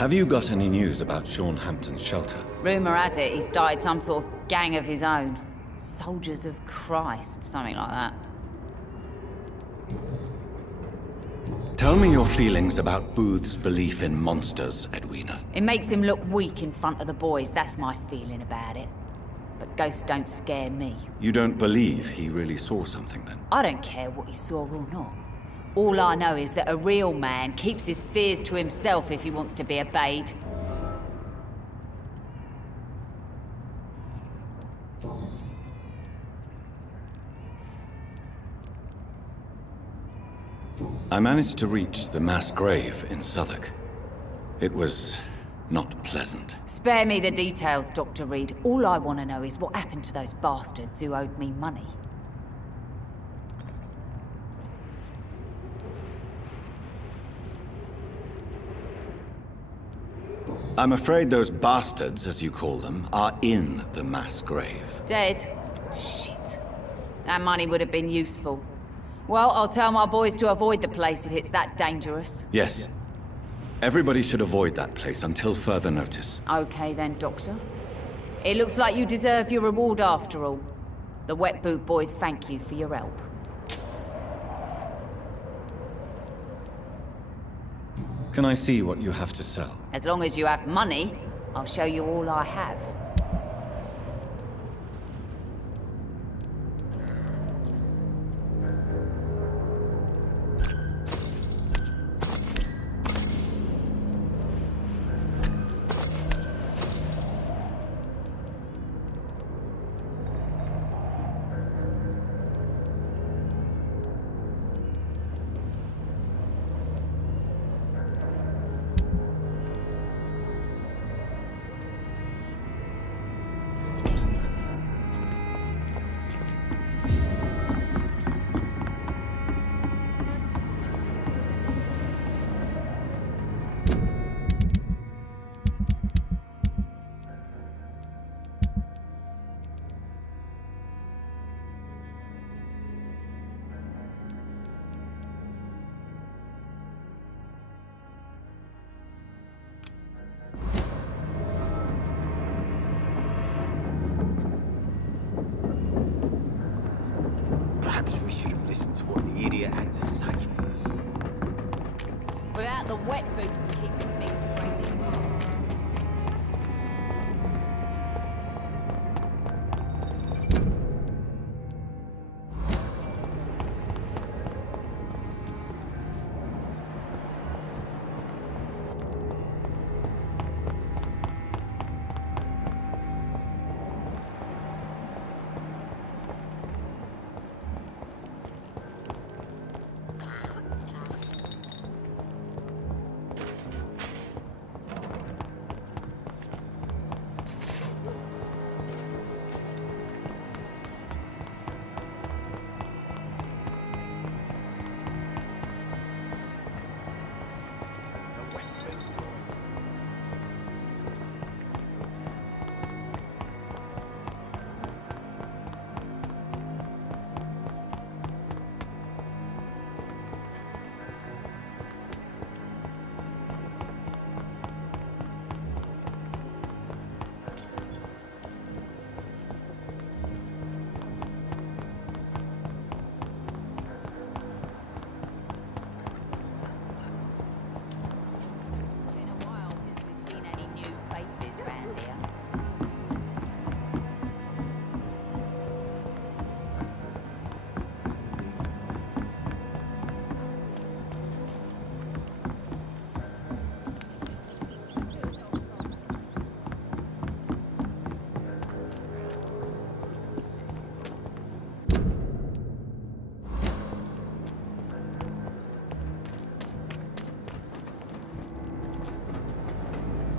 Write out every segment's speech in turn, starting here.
Have you got any news about Sean Hampton's shelter? Rumour has it he's started some sort of gang of his own. Soldiers of Christ, something like that. Tell me your feelings about Booth's belief in monsters, Edwina. It makes him look weak in front of the boys, that's my feeling about it. But ghosts don't scare me. You don't believe he really saw something, then? I don't care what he saw or not. All I know is that a real man keeps his fears to himself if he wants to be obeyed. I managed to reach the mass grave in Southwark. It was not pleasant. Spare me the details, Dr. Reed. All I want to know is what happened to those bastards who owed me money. I'm afraid those bastards, as you call them, are in the mass grave. Dead? Shit. That money would have been useful. Well, I'll tell my boys to avoid the place if it's that dangerous. Yes. Everybody should avoid that place until further notice. Okay then, Doctor. It looks like you deserve your reward after all. The Wet Boot boys thank you for your help. Can I see what you have to sell? As long as you have money, I'll show you all I have. Perhaps we should have listened to what the idiot had to say first. Without the Wet Boots keeping things straight.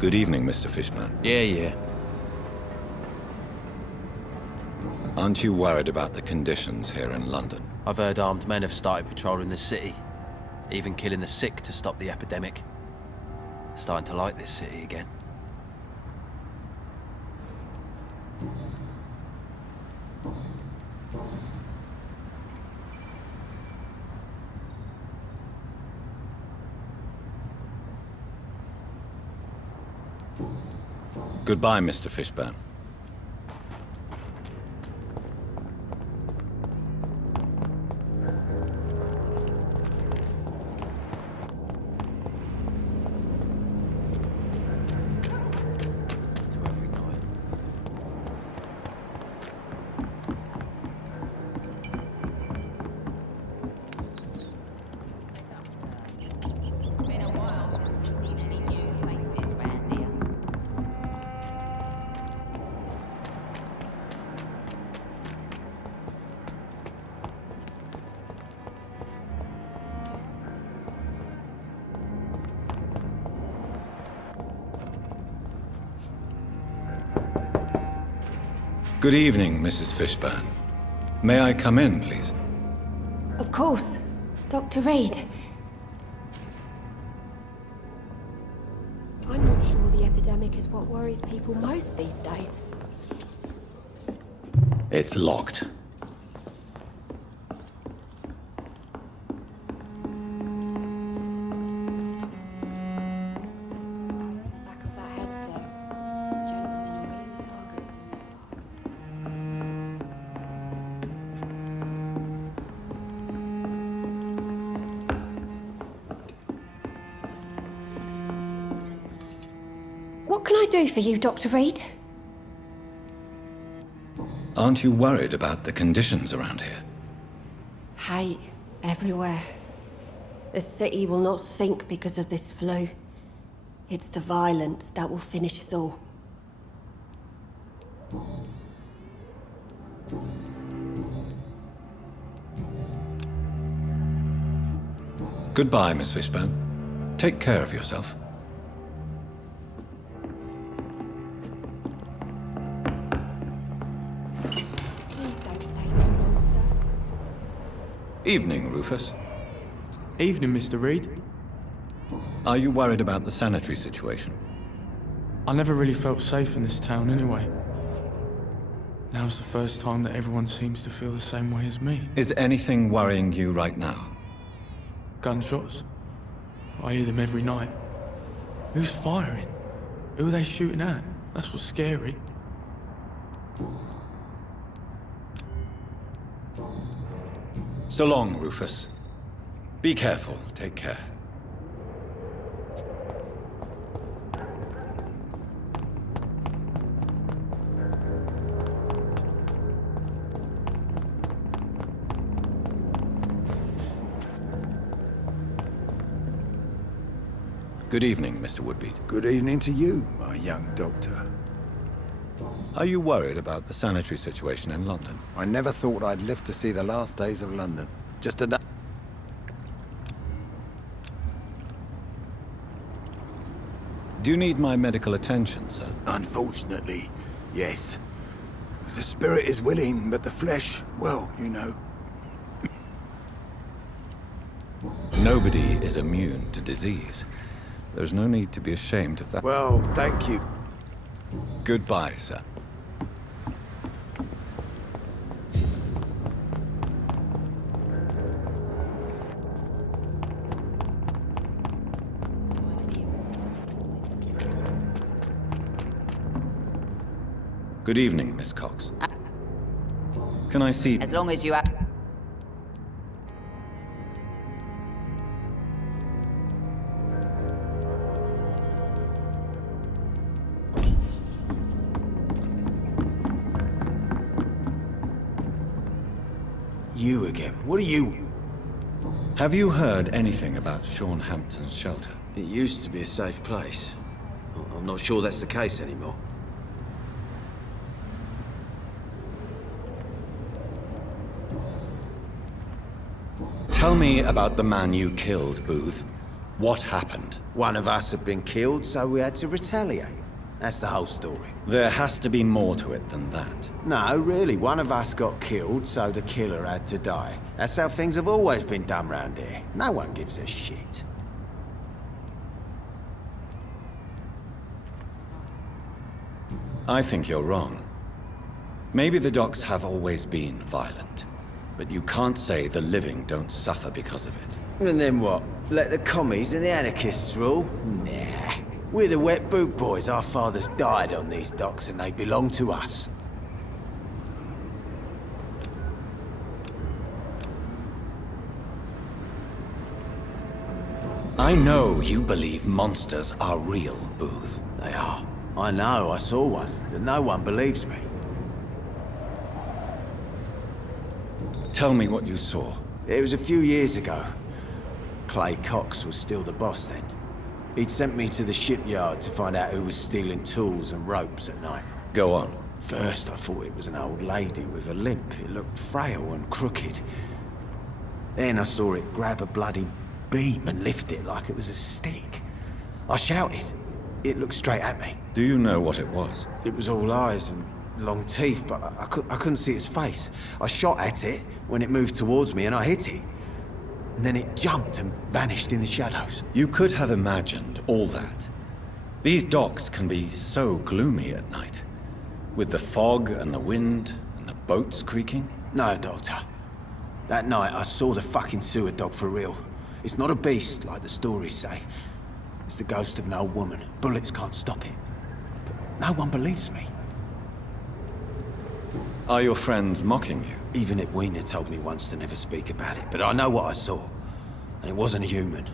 Good evening, Mr. Fishman. Yeah. Aren't you worried about the conditions here in London? I've heard armed men have started patrolling the city, even killing the sick to stop the epidemic. Starting to like this city again. Goodbye, Mr. Fishburne. To every night. Been a while since we've seen any new faces round here. Good evening, Mrs. Fishburne. May I come in, please? Of course. Dr. Reed. I'm not sure the epidemic is what worries people most these days. It's locked. Back of that head, sir. Gentlemen are easy targets in this art. What can I do for you, Dr. Reed? Aren't you worried about the conditions around here? Hate everywhere. The city will not sink because of this flu. It's the violence that will finish us all. Goodbye, Miss Fishburne. Take care of yourself. Please don't stay too long, sir. Evening, Rufus. Evening, Mr. Reed. Are you worried about the sanitary situation? I never really felt safe in this town anyway. Now's the first time that everyone seems to feel the same way as me. Is anything worrying you right now? Gunshots. I hear them every night. Who's firing? Who are they shooting at? That's what's scary. So long, Rufus. Be careful. Take care. Good evening, Mr. Woodbeat. Good evening to you, my young doctor. Are you worried about the sanitary situation in London? I never thought I'd live to see the last days of London. Just enough. Do you need my medical attention, sir? Unfortunately, yes. The spirit is willing, but the flesh, well, you know. Nobody is immune to disease. There's no need to be ashamed of that. Well, thank you. Goodbye, sir. Good evening, Miss Cox. Can I see... As long as you have... You again. What are you? Have you heard anything about Sean Hampton's shelter? It used to be a safe place. I'm not sure that's the case anymore. Tell me about the man you killed, Booth. What happened? One of us had been killed, so we had to retaliate. That's the whole story. There has to be more to it than that. No, really, one of us got killed, so the killer had to die. That's how things have always been done round here. No one gives a shit. I think you're wrong. Maybe the docks have always been violent, but you can't say the living don't suffer because of it. And then what? Let the commies and the anarchists rule? Nah. We're the wet boot boys. Our fathers died on these docks and they belong to us. I know you believe monsters are real, Booth. They are. I know, I saw one, but no one believes me. Tell me what you saw. It was a few years ago. Clay Cox was still the boss then. He'd sent me to the shipyard to find out who was stealing tools and ropes at night. Go on. First, I thought it was an old lady with a limp. It looked frail and crooked. Then I saw it grab a bloody beam and lift it like it was a stick. I shouted. It looked straight at me. Do you know what it was? It was all eyes and long teeth, but I couldn't see its face. I shot at it when it moved towards me and I hit it. And then it jumped and vanished in the shadows. You could have imagined all that. These docks can be so gloomy at night. With the fog and the wind and the boats creaking. No, Doctor. That night I saw the fucking sewer dog for real. It's not a beast like the stories say. It's the ghost of an old woman. Bullets can't stop it. But no one believes me. Are your friends mocking you? Even Edwina told me once to never speak about it, but I know what I saw. And it wasn't a human.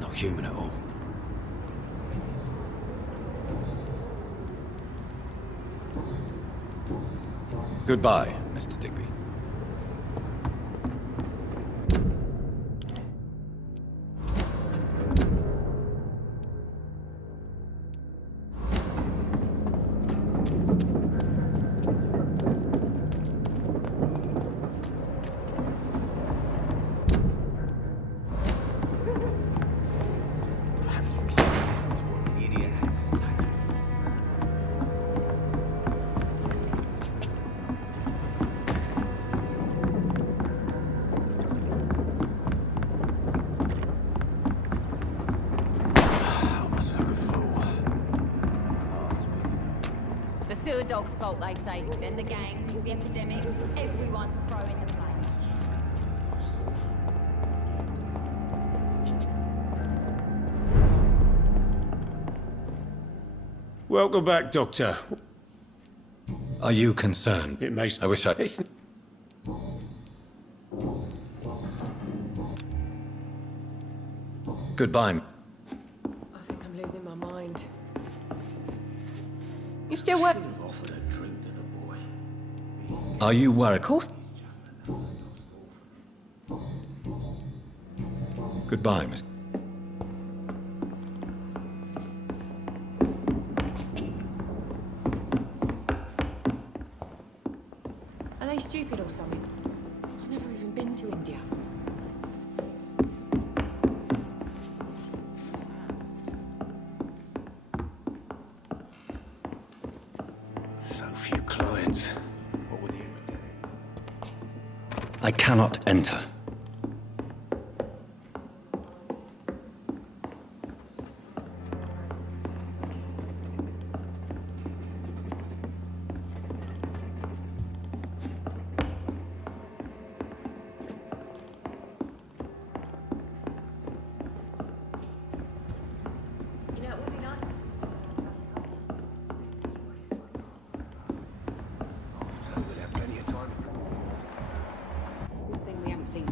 Not human at all. Goodbye, Mr. Digby. Sewer dog's fault, they say. Then the gangs, the epidemics, everyone's throwing the blame. Welcome back, Doctor. Are you concerned? It may... I wish I... It's... Goodbye. I think I'm losing my mind. You still work? Offered a drink to the boy. Are you worried? Of course. Goodbye, Miss. Are they stupid or something? I've never even been to India. So few clients. What would you do? I cannot enter. You know, it would be nice. We'll have plenty of time. Good thing we haven't seen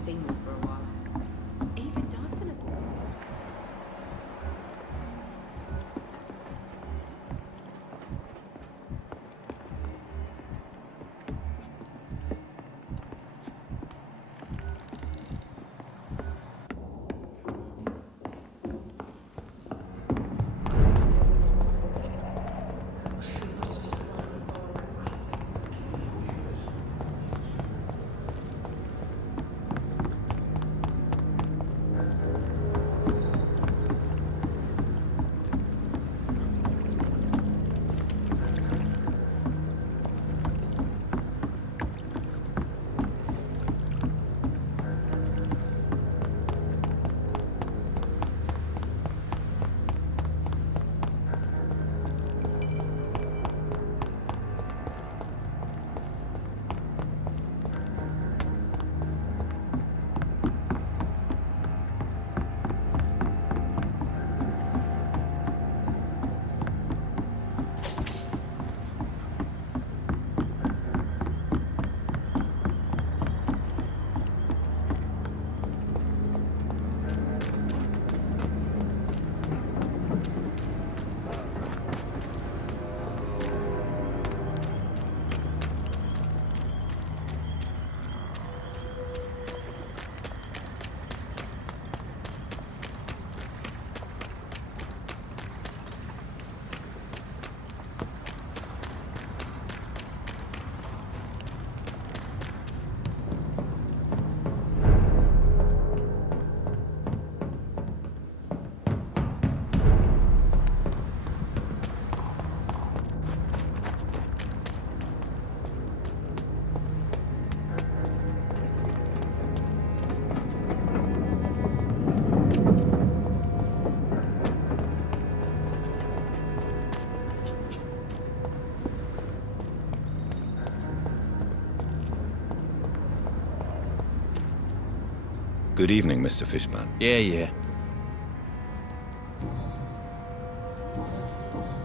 Good evening, Mr. Fishburne. Yeah.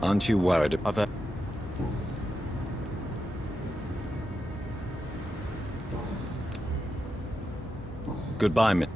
Aren't you worried? I've Goodbye, Miss.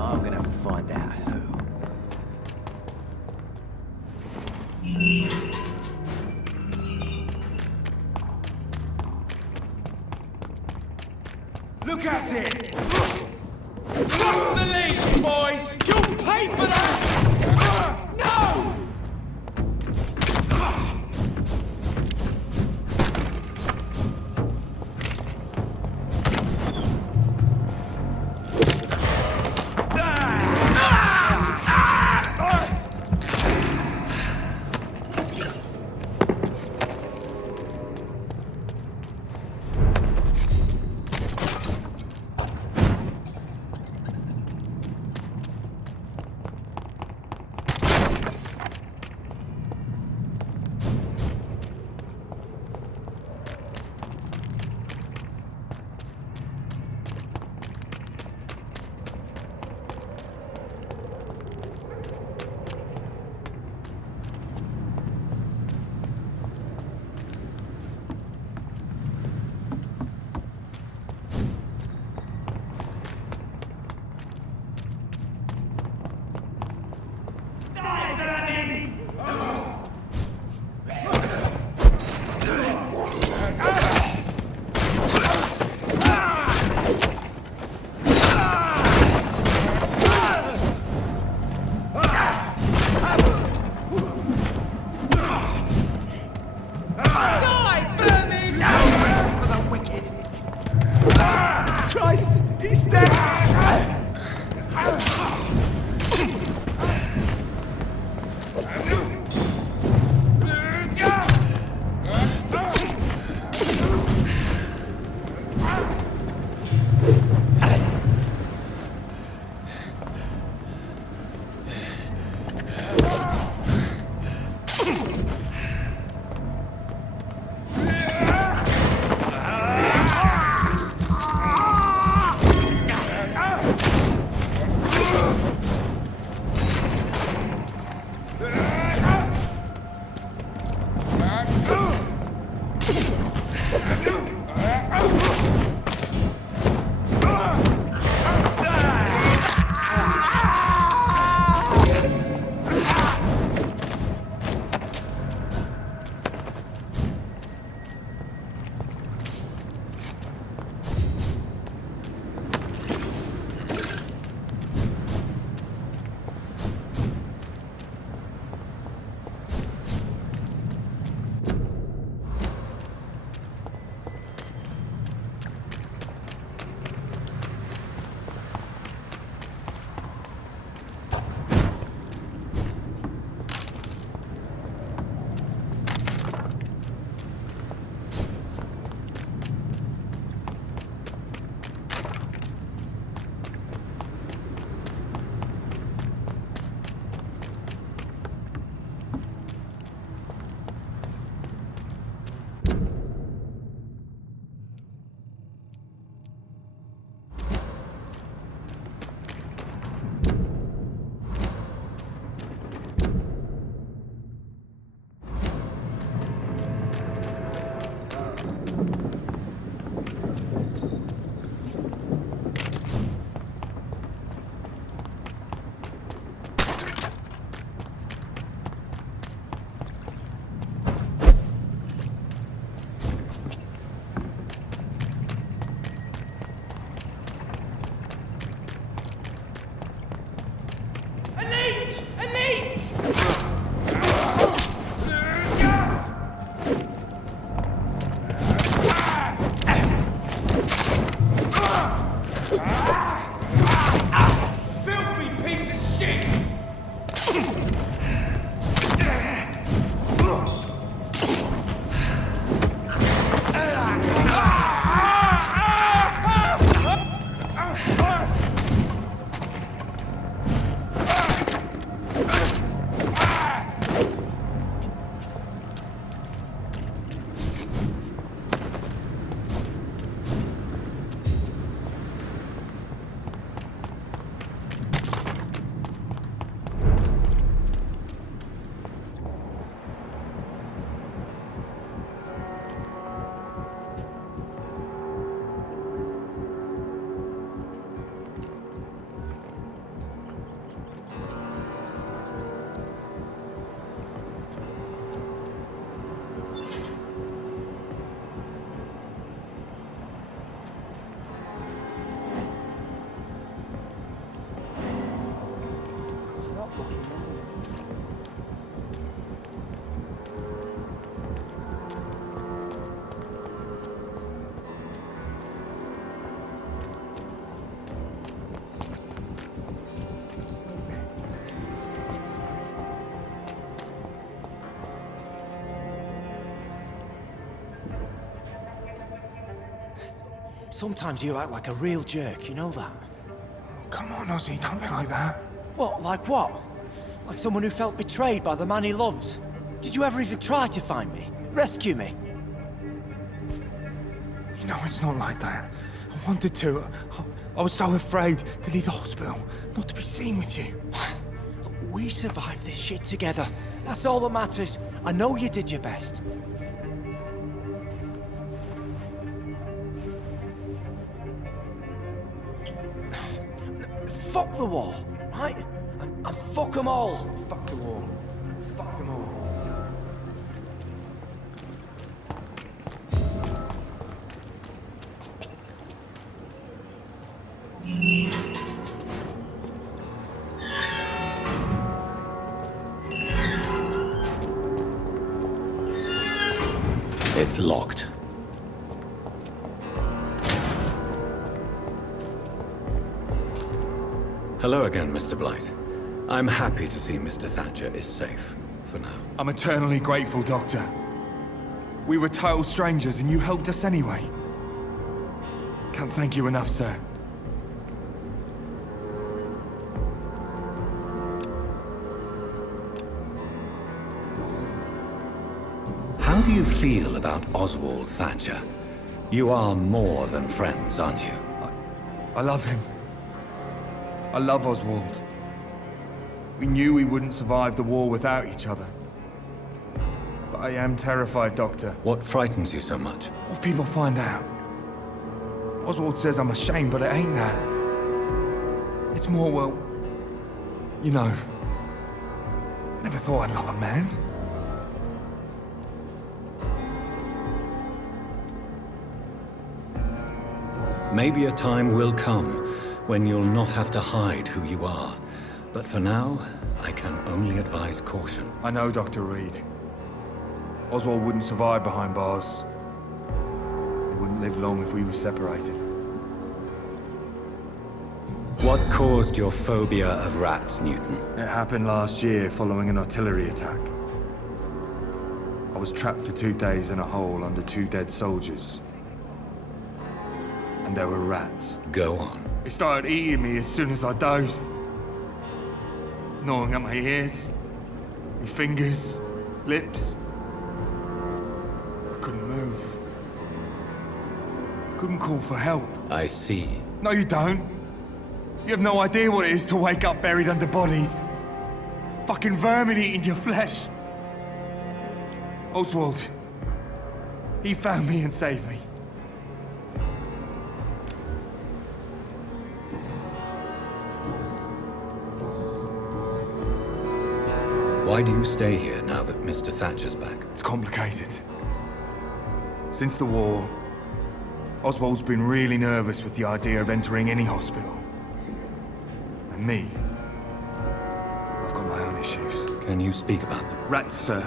I'm gonna find out who. Look at it! Watch the lead, boys! You'll pay for that! No! He's dead! Sometimes you act like a real jerk, you know that? Come on, Ozzy, don't be like that. What, like what? Like someone who felt betrayed by the man he loves? Did you ever even try to find me? Rescue me? You know, it's not like that. I wanted to. I was so afraid to leave the hospital, not to be seen with you. Look, we survived this shit together. That's all that matters. I know you did your best. Fuck the war, right? And fuck them all. Fuck the war. Fuck them all. It's locked. Hello again, Mr. Blight. I'm happy to see Mr. Thatcher is safe, for now. I'm eternally grateful, Doctor. We were total strangers and you helped us anyway. Can't thank you enough, sir. How do you feel about Oswald Thatcher? You are more than friends, aren't you? I love him. I love Oswald. We knew we wouldn't survive the war without each other. But I am terrified, Doctor. What frightens you so much? What if people find out? Oswald says I'm ashamed, but it ain't that. It's more, well... You know... Never thought I'd love a man. Maybe a time will come when you'll not have to hide who you are. But for now, I can only advise caution. I know, Dr. Reed. Oswald wouldn't survive behind bars. He wouldn't live long if we were separated. What caused your phobia of rats, Newton? It happened last year following an artillery attack. I was trapped for 2 days in a hole under 2 dead soldiers. And there were rats. Go on. They started eating me as soon as I dozed. Gnawing at my ears, my fingers, lips. I couldn't move. Couldn't call for help. I see. No, you don't. You have no idea what it is to wake up buried under bodies. Fucking vermin eating your flesh. Oswald. He found me and saved me. Why do you stay here now that Mr. Thatcher's back? It's complicated. Since the war, Oswald's been really nervous with the idea of entering any hospital. And me, I've got my own issues. Can you speak about them? Rats, sir.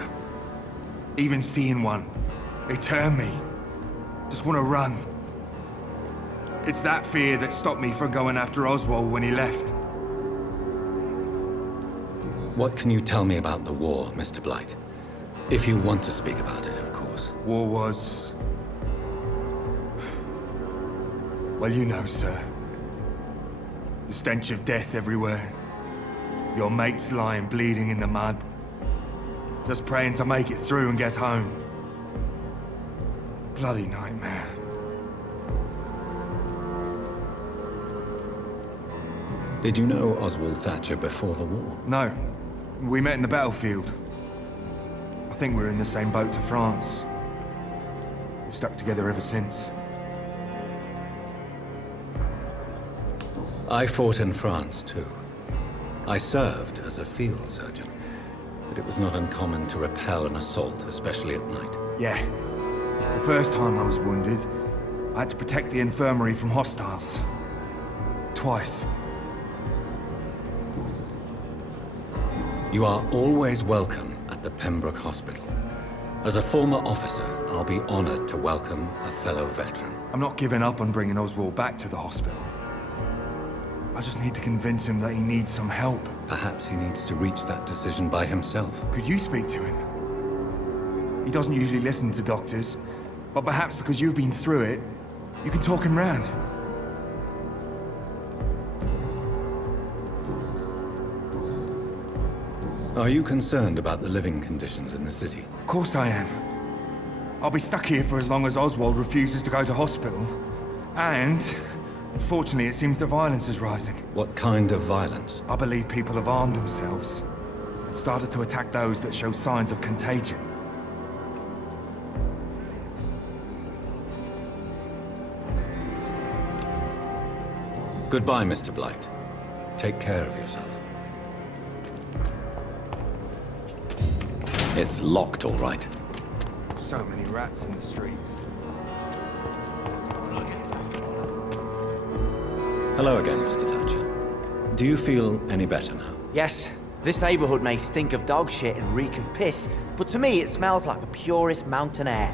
Even seeing one, they turn me. Just want to run. It's that fear that stopped me from going after Oswald when he left. What can you tell me about the war, Mr. Blight? If you want to speak about it, of course. War was... Well, you know, sir. The stench of death everywhere. Your mates lying bleeding in the mud. Just praying to make it through and get home. Bloody nightmare. Did you know Oswald Thatcher before the war? No. We met in the battlefield. I think we're in the same boat to France. We've stuck together ever since. I fought in France, too. I served as a field surgeon, but it was not uncommon to repel an assault, especially at night. Yeah. The first time I was wounded, I had to protect the infirmary from hostiles. Twice. You are always welcome at the Pembroke Hospital. As a former officer, I'll be honored to welcome a fellow veteran. I'm not giving up on bringing Oswald back to the hospital. I just need to convince him that he needs some help. Perhaps he needs to reach that decision by himself. Could you speak to him? He doesn't usually listen to doctors, but perhaps because you've been through it, you can talk him round. Are you concerned about the living conditions in the city? Of course I am. I'll be stuck here for as long as Oswald refuses to go to hospital. And, unfortunately, it seems the violence is rising. What kind of violence? I believe people have armed themselves and started to attack those that show signs of contagion. Goodbye, Mr. Blight. Take care of yourself. It's locked, all right. So many rats in the streets. Hello again, Mr. Thatcher. Do you feel any better now? Yes, this neighborhood may stink of dog shit and reek of piss, but to me it smells like the purest mountain air.